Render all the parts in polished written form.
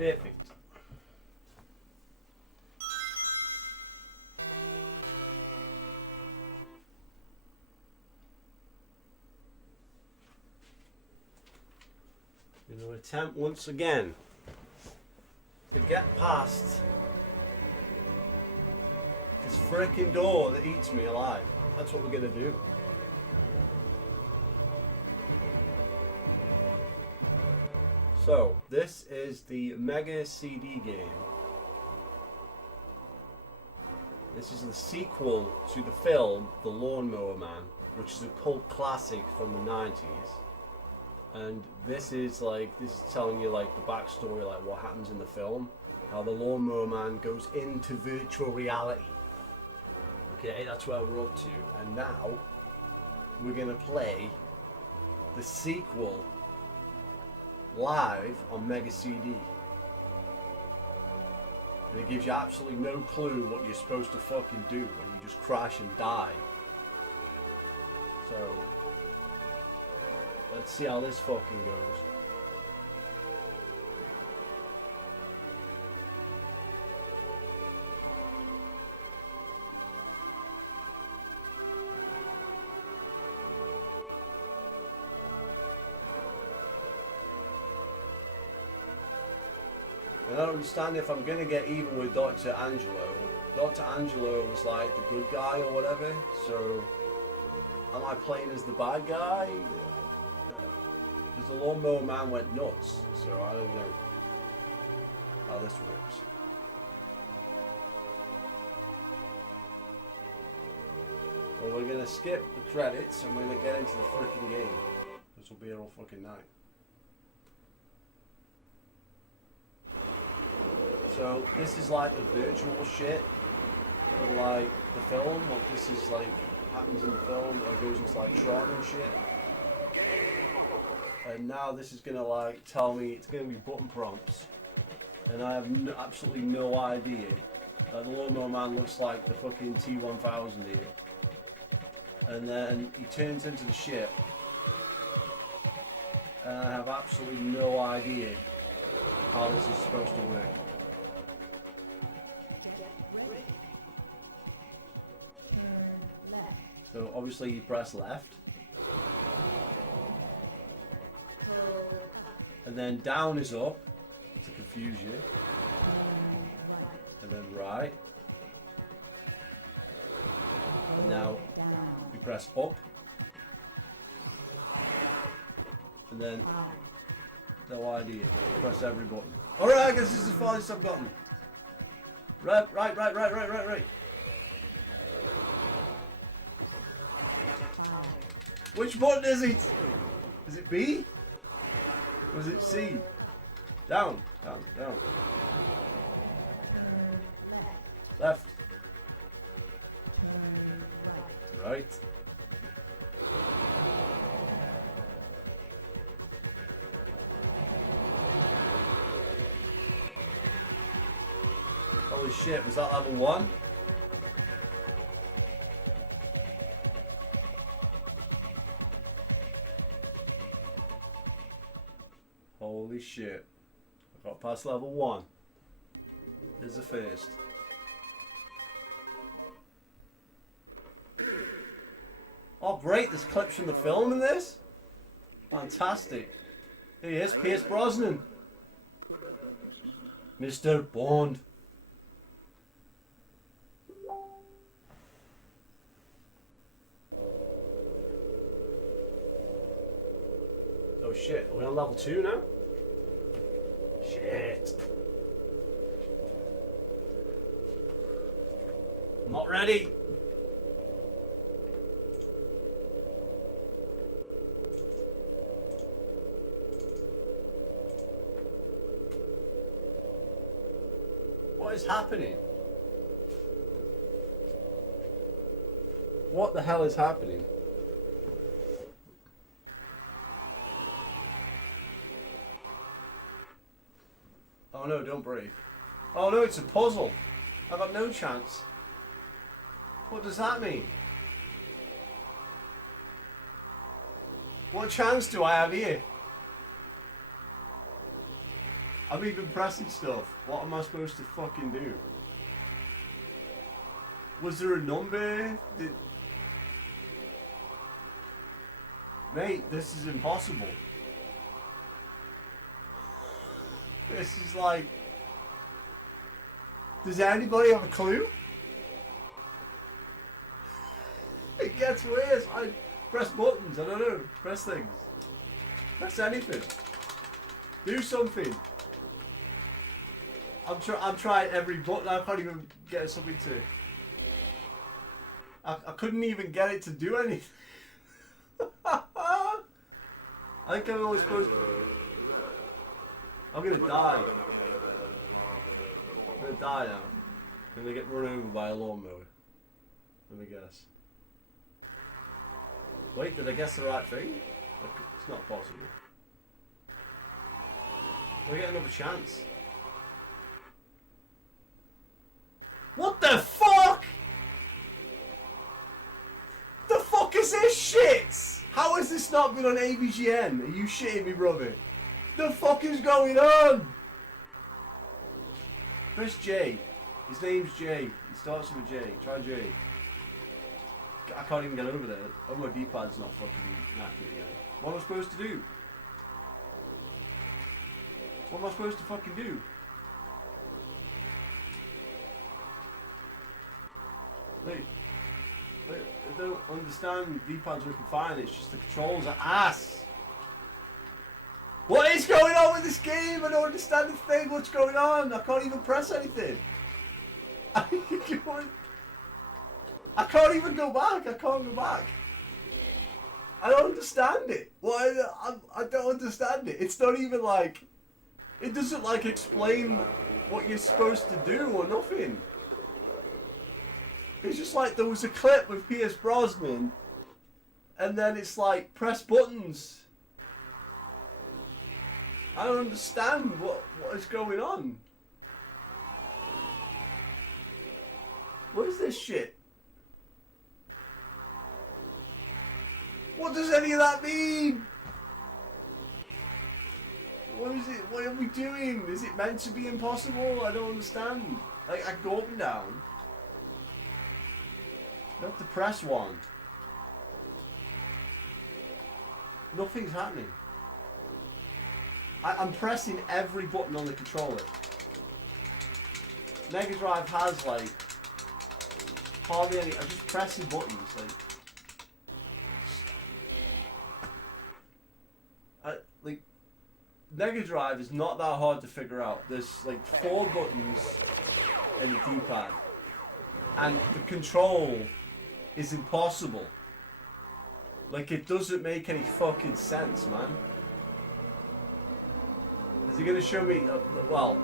Perfect. We're going to attempt once again to get past this frickin' door that eats me alive. That's what we're going to do. So, this is the Mega CD game. This is the sequel to the film The Lawnmower Man, which is a cult classic from the 90s. And this is telling you like the backstory, like what happens in the film, how the Lawnmower Man goes into virtual reality. Okay, that's where we're up to. And now we're gonna play the sequel live on Mega CD. And it gives you absolutely no clue what you're supposed to fucking do when you just crash and die. So let's see how this fucking goes. I don't understand if I'm gonna get even with Dr. Angelo. Dr. Angelo was like the good guy or whatever, so am I playing as the bad guy? Because the Lawnmower Man went nuts, so I don't know how this works. Well, we're gonna skip the credits and we're gonna get into the freaking game. This will be here all fucking night. So this is like the virtual shit of like the film. What this is like happens in the film, it goes into like Tron and shit. And now this is gonna like tell me it's gonna be button prompts, and I have absolutely no idea. The Lawnmower Man looks like the fucking T-1000 here, and then he turns into the ship, and I have absolutely no idea how this is supposed to work. So obviously you press left, and then down is up to confuse you, and then right, and now you press up, and then no idea, press every button. Alright, I guess this is the farthest I've gotten. Right. Which button is it? Is it B? Or is it C? Down. Left. Right. Holy shit, was that level 1? Holy shit. I got past level 1. There's the first. Oh great, there's clips from the film in this? Fantastic. Here he is, Pierce Brosnan. Mr. Bond. Oh shit, are we on level 2 now? Shit. I'm not ready. What is happening? What the hell is happening? Oh no, don't breathe. Oh no, it's a puzzle. I've got no chance. What does that mean? What chance do I have here? I'm even pressing stuff. What am I supposed to fucking do? Was there a number? Mate, this is impossible. This is like... Does anybody have a clue? It gets worse. I press buttons, I don't know. Press things. Press anything. Do something. I'm trying every button. I can't even get something to... I couldn't even get it to do anything. I think I'm only supposed to... I'm gonna die. I'm gonna die now. I'm gonna get run over by a lawnmower. Let me guess. Wait, did I guess the right thing? It's not possible. Do I get another chance? What the fuck? The fuck is this shit? How has this not been on AVGN? Are you shitting me, brother? The fuck is going on? Press J. His name's J. He starts with a J. Try J. I can't even get over there. Oh, my D-pad's not fucking knackered again. What am I supposed to do? What am I supposed to fucking do? Wait, I don't understand. D-pad's working fine. It's just the controls are ass. What is going on with this game? I don't understand the thing. What's going on? I can't even press anything. I can't even go back. I can't go back. I don't understand it. Why? I don't understand it. It's not even like... It doesn't like explain what you're supposed to do or nothing. It's just like there was a clip with Pierce Brosnan and then it's like press buttons. I don't understand what is going on. What is this shit? What does any of that mean? What is it? What are we doing? Is it meant to be impossible? I don't understand. Like, I go up and down. I have to press one. Nothing's happening. I'm pressing every button on the controller. Mega Drive has like hardly any. I'm just pressing buttons. Like Mega Drive is not that hard to figure out. There's like 4 buttons in the D-pad, and the control is impossible. Like, it doesn't make any fucking sense, man. Is he gonna show me? Well,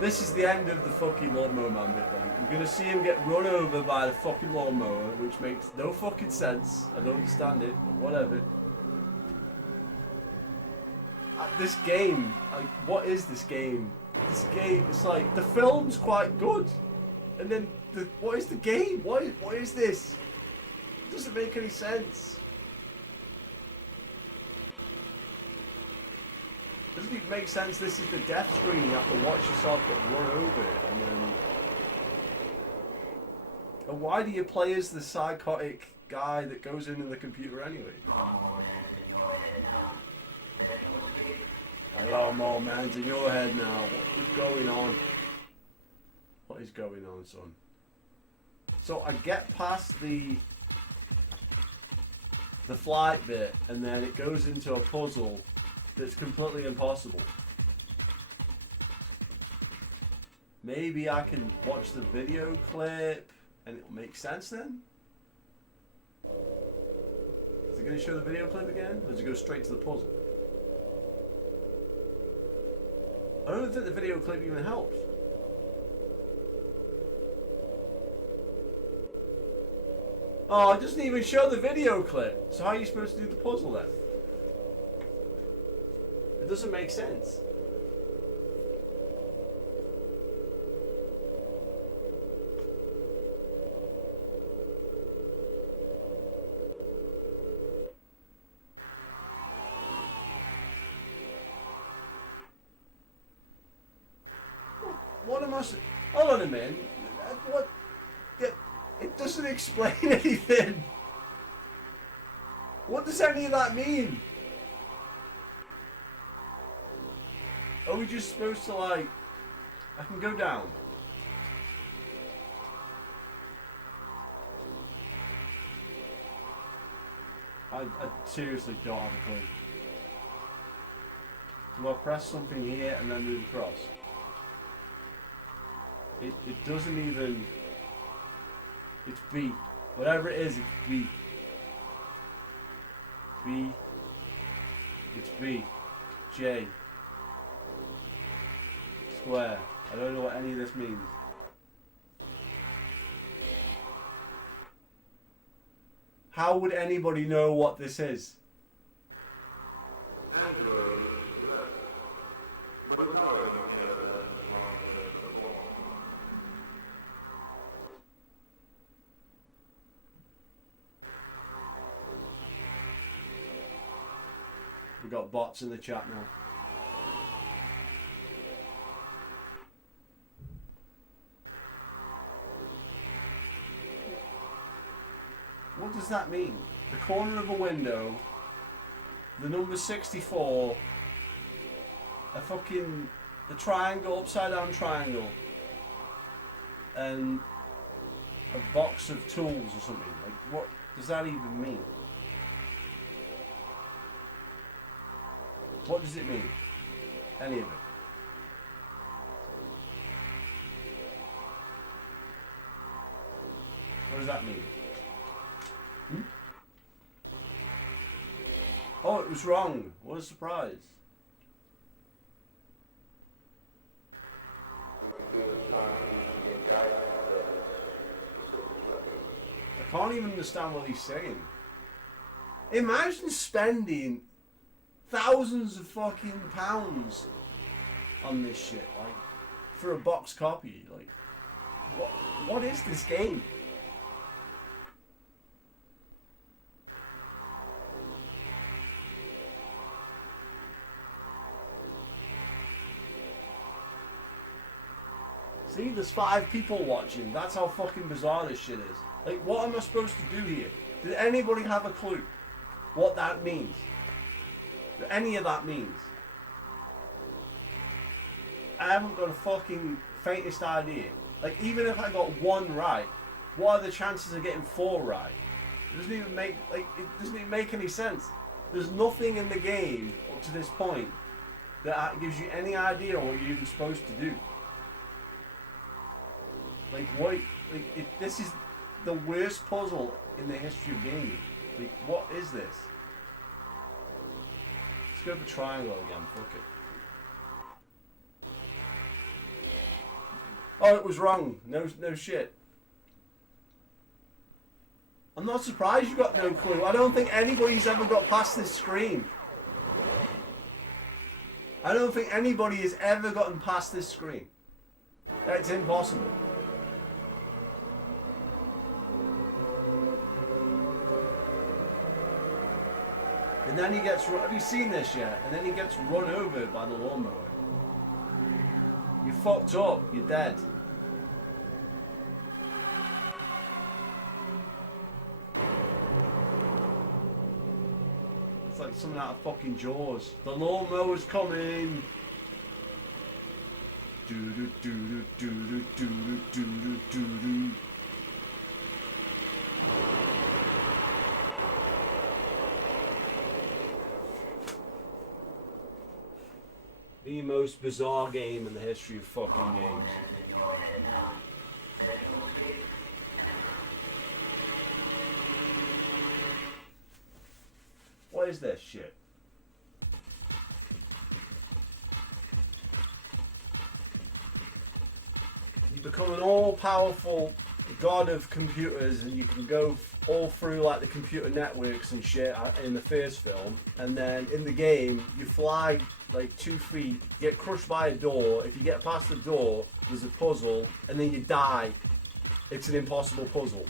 this is the end of the fucking Lawnmower Man bit then. We're gonna see him get run over by the fucking lawnmower, which makes no fucking sense. I don't understand it, but whatever. This game, like, what is this game? This game, it's like, the film's quite good. And then, what is the game? What is this? It doesn't make any sense. Doesn't it make sense this is the death screen? You have to watch yourself get run over and then... And why do you play as the psychotic guy that goes into the computer anyway? Lawnmower Man's in your head now. What is going on? What is going on, son? So I get past the flight bit and then it goes into a puzzle that's completely impossible. Maybe I can watch the video clip and it'll make sense then? Is it going to show the video clip again? Or does it go straight to the puzzle? I don't think the video clip even helps. Oh, it doesn't even show the video clip. So how are you supposed to do the puzzle then? It doesn't make sense. am I? Hold on a minute. What? It doesn't explain anything. What does any of that mean? Are we just supposed to like? I can go down. I seriously don't have a clue. Do I press something here and then move across? It doesn't even... It's B. Whatever it is, it's B. B. It's B. J. Square. I don't know what any of this means. How would anybody know what this is? We've got bots in the chat now. What does that mean? The corner of a window, the number 64, a triangle, upside down triangle, and a box of tools or something. Like, what does that even mean? What does it mean? Any of it? What does that mean? Hmm? Oh, it was wrong. What a surprise. I can't even understand what he's saying. Imagine spending thousands of fucking pounds on this shit, like, for a box copy. Like, what is this game? See, there's 5 people watching. That's how fucking bizarre this shit is. Like, what am I supposed to do here? Did anybody have a clue what that means? What any of that means? I haven't got a fucking faintest idea. Like, even if I got 1 right, what are the chances of getting 4 right? It doesn't even make any sense. There's nothing in the game up to this point that gives you any idea what you're even supposed to do. Like, what? Like, this is the worst puzzle in the history of gaming. Like, what is this? Let's go for triangle again. Fuck it. Oh, it was wrong. No shit. I'm not surprised you got no clue. I don't think anybody's ever got past this screen. I don't think anybody has ever gotten past this screen. That's impossible. And then he gets, have you seen this yet? And then he gets run over by the lawnmower. You fucked up, you're dead. It's like something out of fucking Jaws. The lawnmower's coming! Do do do do do do do do do do. The most bizarre game in the history of fucking games. What is this shit? You become an all-powerful god of computers, and you can go all through like the computer networks and shit in the first film, and then in the game you fly like 2 feet, get crushed by a door. If you get past the door, there's a puzzle, and then you die. It's an impossible puzzle.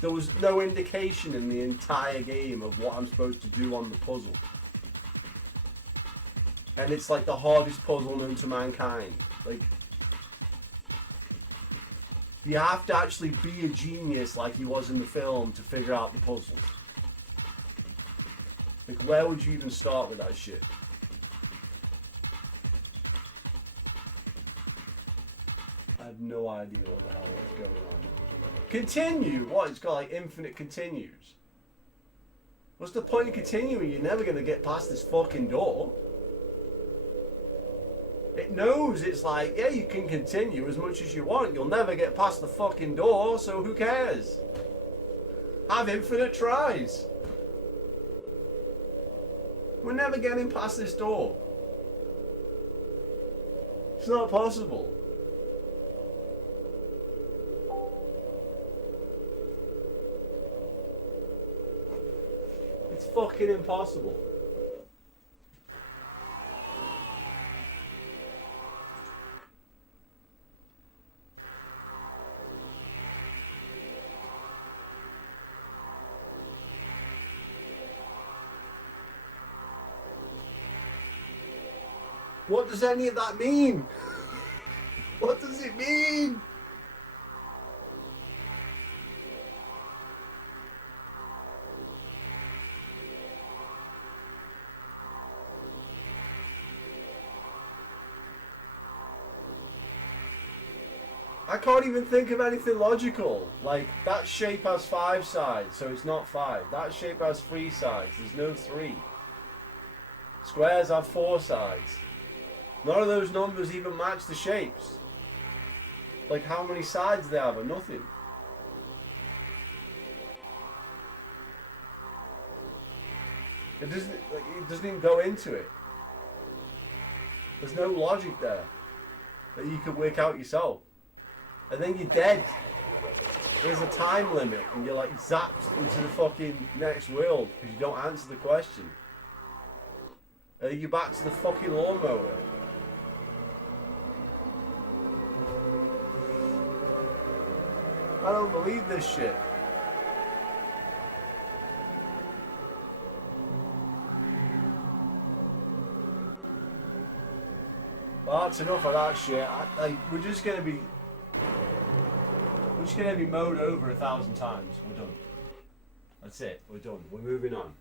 There was no indication in the entire game of what I'm supposed to do on the puzzle. And it's like the hardest puzzle known to mankind. Like, Do you have to actually be a genius like he was in the film to figure out the puzzles? Like, where would you even start with that shit? I have no idea what the hell is going on. Continue? What? It's got like infinite continues. What's the point of continuing? You're never going to get past this fucking door. It knows it's like, yeah, you can continue as much as you want. You'll never get past the fucking door, so who cares? Have infinite tries. We're never getting past this door. It's not possible. It's fucking impossible. What does any of that mean? What does it mean? I can't even think of anything logical. Like, that shape has 5 sides, so it's not 5. That shape has 3 sides, there's no 3. Squares have 4 sides. None of those numbers even match the shapes. Like, how many sides they have are nothing. It doesn't even go into it. There's no logic there that you could work out yourself. And then you're dead. There's a time limit and you're like zapped into the fucking next world because you don't answer the question. And then you're back to the fucking lawnmower. I don't believe this shit. Well, that's enough of that shit. We're just gonna be mowed over 1,000 times. We're done. That's it. We're done. We're moving on.